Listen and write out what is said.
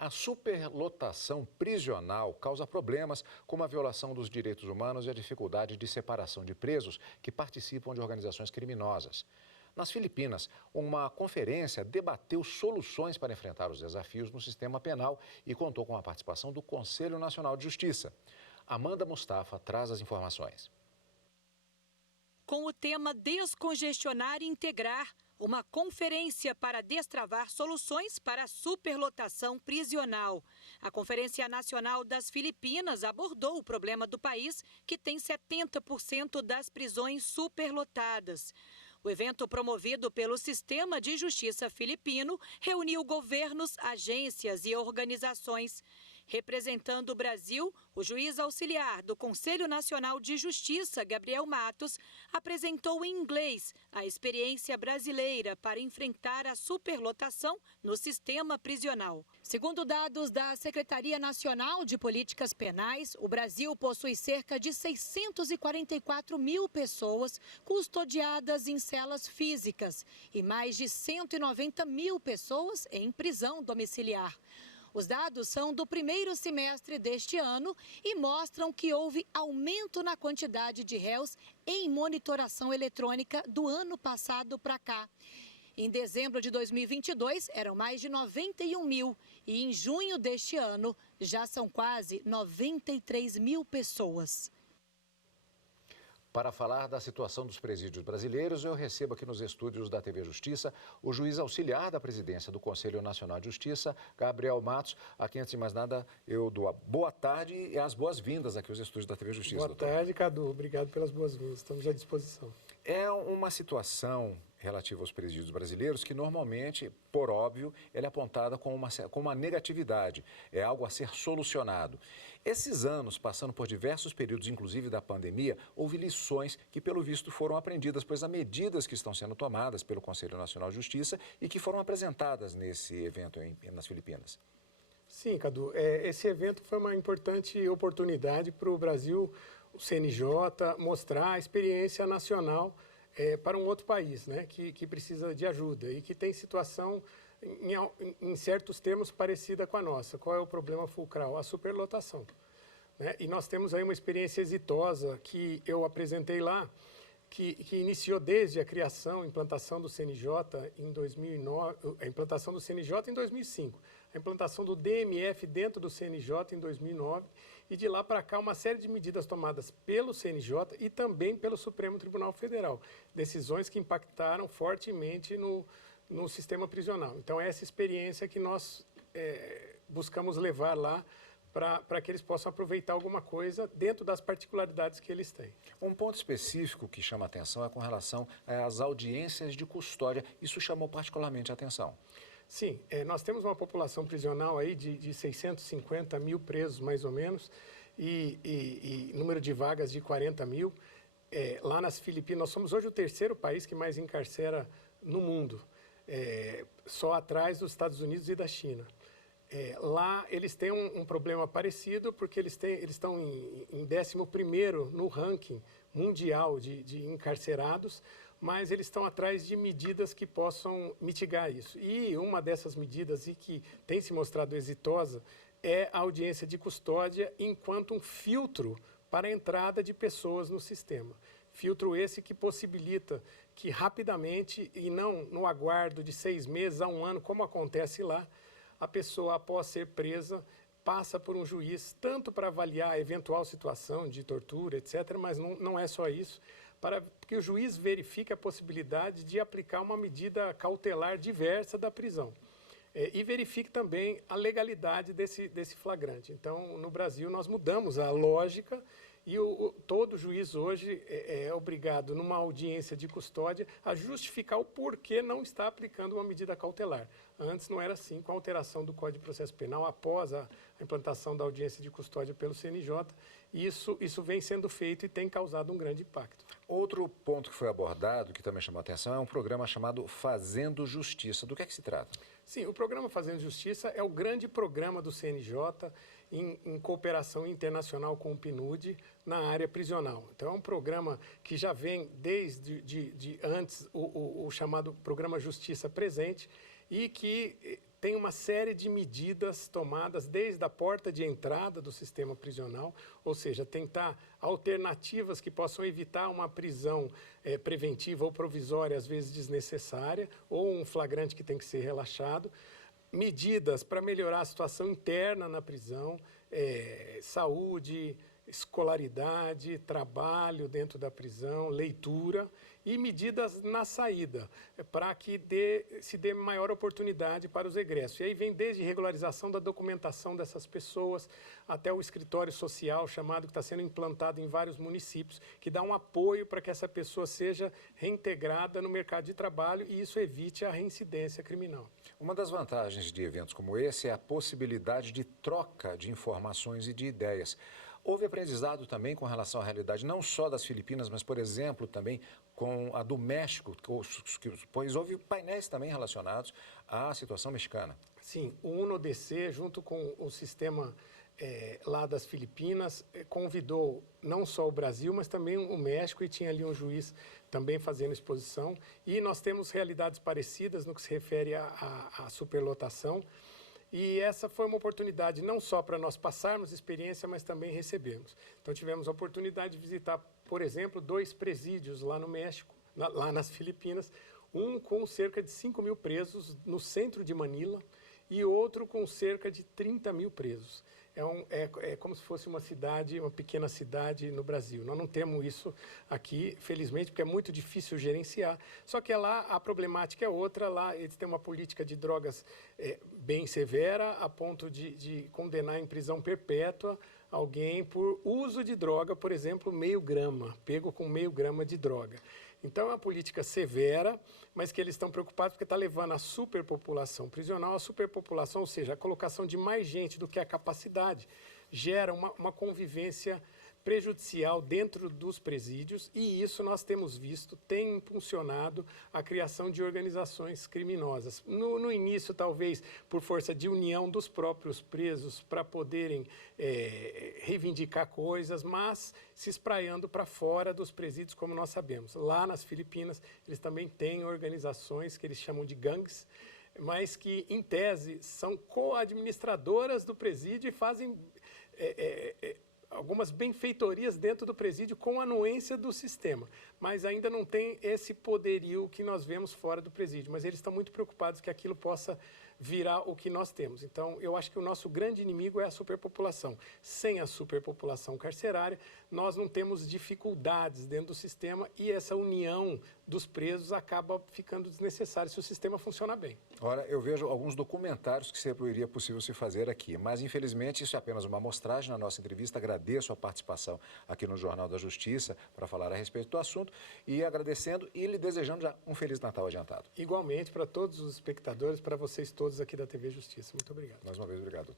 A superlotação prisional causa problemas como a violação dos direitos humanos e a dificuldade de separação de presos que participam de organizações criminosas. Nas Filipinas, uma conferência debateu soluções para enfrentar os desafios no sistema penal e contou com a participação do Conselho Nacional de Justiça. Amanda Mustafa traz as informações. Com o tema Descongestionar e Integrar, uma conferência para destravar soluções para a superlotação prisional. A Conferência Nacional das Filipinas abordou o problema do país, que tem 70% das prisões superlotadas. O evento, promovido pelo Sistema de Justiça filipino, reuniu governos, agências e organizações. Representando o Brasil, o juiz auxiliar do Conselho Nacional de Justiça, Gabriel Matos, apresentou em inglês a experiência brasileira para enfrentar a superlotação no sistema prisional. Segundo dados da Secretaria Nacional de Políticas Penais, o Brasil possui cerca de 644 mil pessoas custodiadas em celas físicas e mais de 190 mil pessoas em prisão domiciliar. Os dados são do primeiro semestre deste ano e mostram que houve aumento na quantidade de réus em monitoração eletrônica do ano passado para cá. Em dezembro de 2022, eram mais de 91 mil e em junho deste ano já são quase 93 mil pessoas. Para falar da situação dos presídios brasileiros, eu recebo aqui nos estúdios da TV Justiça o juiz auxiliar da presidência do Conselho Nacional de Justiça, Gabriel Matos. Aqui, antes de mais nada, eu dou a boa tarde e as boas-vindas aqui aos estúdios da TV Justiça. Boa tarde, Cadu. Obrigado pelas boas-vindas. Estamos à disposição. É uma situação relativa aos presídios brasileiros que normalmente, por óbvio, ela é apontada com uma negatividade, é algo a ser solucionado. Esses anos, passando por diversos períodos, inclusive da pandemia, houve lições que, pelo visto, foram aprendidas, pois há medidas que estão sendo tomadas pelo Conselho Nacional de Justiça e que foram apresentadas nesse evento nas Filipinas. Sim, Cadu. Esse evento foi uma importante oportunidade para o Brasil, o CNJ, mostrar a experiência nacional para um outro país, né, que precisa de ajuda e que tem situação, em certos termos, parecida com a nossa. Qual é o problema fulcral? A superlotação, né? E nós temos aí uma experiência exitosa que eu apresentei lá, que iniciou desde a criação, implantação do CNJ em 2009, a implantação do CNJ em 2005, a implantação do DMF dentro do CNJ em 2009 e de lá para cá uma série de medidas tomadas pelo CNJ e também pelo Supremo Tribunal Federal, decisões que impactaram fortemente no sistema prisional. Então, essa experiência que nós buscamos levar lá para que eles possam aproveitar alguma coisa dentro das particularidades que eles têm. Um ponto específico que chama a atenção é com relação às audiências de custódia. Isso chamou particularmente a atenção. Sim, nós temos uma população prisional aí de 650 mil presos, mais ou menos, e número de vagas de 40 mil. Lá nas Filipinas, nós somos hoje o terceiro país que mais encarcera no mundo, só atrás dos Estados Unidos e da China. Lá eles têm um problema parecido, porque eles estão em 11º no ranking mundial de encarcerados, mas eles estão atrás de medidas que possam mitigar isso. E uma dessas medidas, e que tem se mostrado exitosa, é a audiência de custódia enquanto um filtro para a entrada de pessoas no sistema. Filtro esse que possibilita que rapidamente, e não no aguardo de 6 meses a 1 ano, como acontece lá, a pessoa, após ser presa, passa por um juiz, tanto para avaliar a eventual situação de tortura, etc., mas não é só isso, para que o juiz verifique a possibilidade de aplicar uma medida cautelar diversa da prisão. E verifique também a legalidade desse flagrante. Então, no Brasil, nós mudamos a lógica e todo juiz hoje é obrigado, numa audiência de custódia, a justificar o porquê não está aplicando uma medida cautelar. Antes não era assim, com a alteração do Código de Processo Penal, após a implantação da audiência de custódia pelo CNJ, isso vem sendo feito e tem causado um grande impacto. Outro ponto que foi abordado, que também chamou a atenção, é um programa chamado Fazendo Justiça. Do que é que se trata? Sim, o programa Fazendo Justiça é o grande programa do CNJ em cooperação internacional com o PNUD na área prisional. Então, é um programa que já vem desde antes, o chamado Programa Justiça Presente, e que tem uma série de medidas tomadas desde a porta de entrada do sistema prisional, ou seja, tentar alternativas que possam evitar uma prisão preventiva ou provisória, às vezes desnecessária, ou um flagrante que tem que ser relaxado. Medidas para melhorar a situação interna na prisão, saúde, escolaridade, trabalho dentro da prisão, leitura e medidas na saída, para que se dê maior oportunidade para os egressos. E aí vem desde regularização da documentação dessas pessoas, até o escritório social chamado, que está sendo implantado em vários municípios, que dá um apoio para que essa pessoa seja reintegrada no mercado de trabalho e isso evite a reincidência criminal. Uma das vantagens de eventos como esse é a possibilidade de troca de informações e de ideias. Houve aprendizado também com relação à realidade não só das Filipinas, mas, por exemplo, também com a do México, pois houve painéis também relacionados à situação mexicana. Sim, o UNODC, junto com o sistema lá das Filipinas, convidou não só o Brasil, mas também o México, e tinha ali um juiz também fazendo exposição. E nós temos realidades parecidas no que se refere à superlotação. E essa foi uma oportunidade não só para nós passarmos experiência, mas também recebermos. Então, tivemos a oportunidade de visitar, por exemplo, 2 presídios lá no México, lá nas Filipinas, um com cerca de 5.000 presos no centro de Manila e outro com cerca de 30.000 presos. É como se fosse uma cidade, uma pequena cidade no Brasil. Nós não temos isso aqui, felizmente, porque é muito difícil gerenciar. Só que lá a problemática é outra. Lá eles têm uma política de drogas bem severa, a ponto de condenar em prisão perpétua alguém por uso de droga, por exemplo, meio grama, pego com meio grama de droga. Então, é uma política severa, mas que eles estão preocupados porque está levando a superpopulação prisional. A superpopulação, ou seja, a colocação de mais gente do que a capacidade, gera uma convivência prejudicial dentro dos presídios e isso nós temos visto, tem impulsionado a criação de organizações criminosas. No início, talvez, por força de união dos próprios presos para poderem reivindicar coisas, mas se espraiando para fora dos presídios, como nós sabemos. Lá nas Filipinas, eles também têm organizações que eles chamam de gangues, mas que, em tese, são co-administradoras do presídio e fazem algumas benfeitorias dentro do presídio com a anuência do sistema, mas ainda não tem esse poderio que nós vemos fora do presídio, mas eles estão muito preocupados que aquilo possa virar o que nós temos. Então, eu acho que o nosso grande inimigo é a superpopulação. Sem a superpopulação carcerária, nós não temos dificuldades dentro do sistema e essa união dos presos acaba ficando desnecessária se o sistema funcionar bem. Ora, eu vejo alguns documentários que seria possível se fazer aqui, mas infelizmente isso é apenas uma amostragem na nossa entrevista. Agradeço a participação aqui no Jornal da Justiça para falar a respeito do assunto e agradecendo e lhe desejando já um Feliz Natal adiantado. Igualmente para todos os espectadores, para vocês todos aqui da TV Justiça. Muito obrigado. Mais uma vez, obrigado.